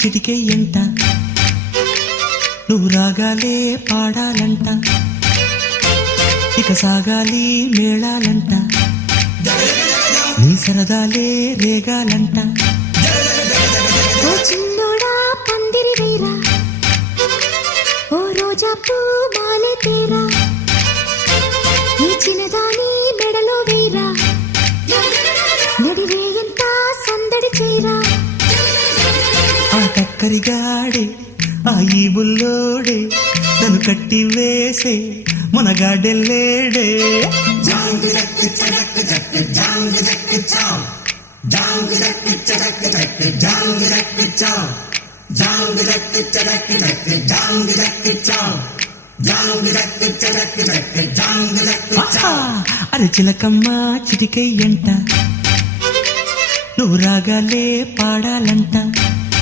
చిటికెయ్యంట నువ్వు రాగాలే పాడాలంట ఇక సాగాలి మేళాలంట నీ సరదాలే రేగాలంట ఓ చిన్నోడా పందిరి వేరా ఓ రోజా పూ మాలే తేరా ఈ చిన్నదాని మెడలో వేరా నడిరే ఎంత సందడి చేరా ఆ టక్కరిగాడే ఆ ఈ బుల్లోడే నన్ను కట్టి వేసే మునగాడెల్లేడే అరే చిలకమ్మ చిటికెయ్యంట నువ్వు రాగాలే పాడాలంట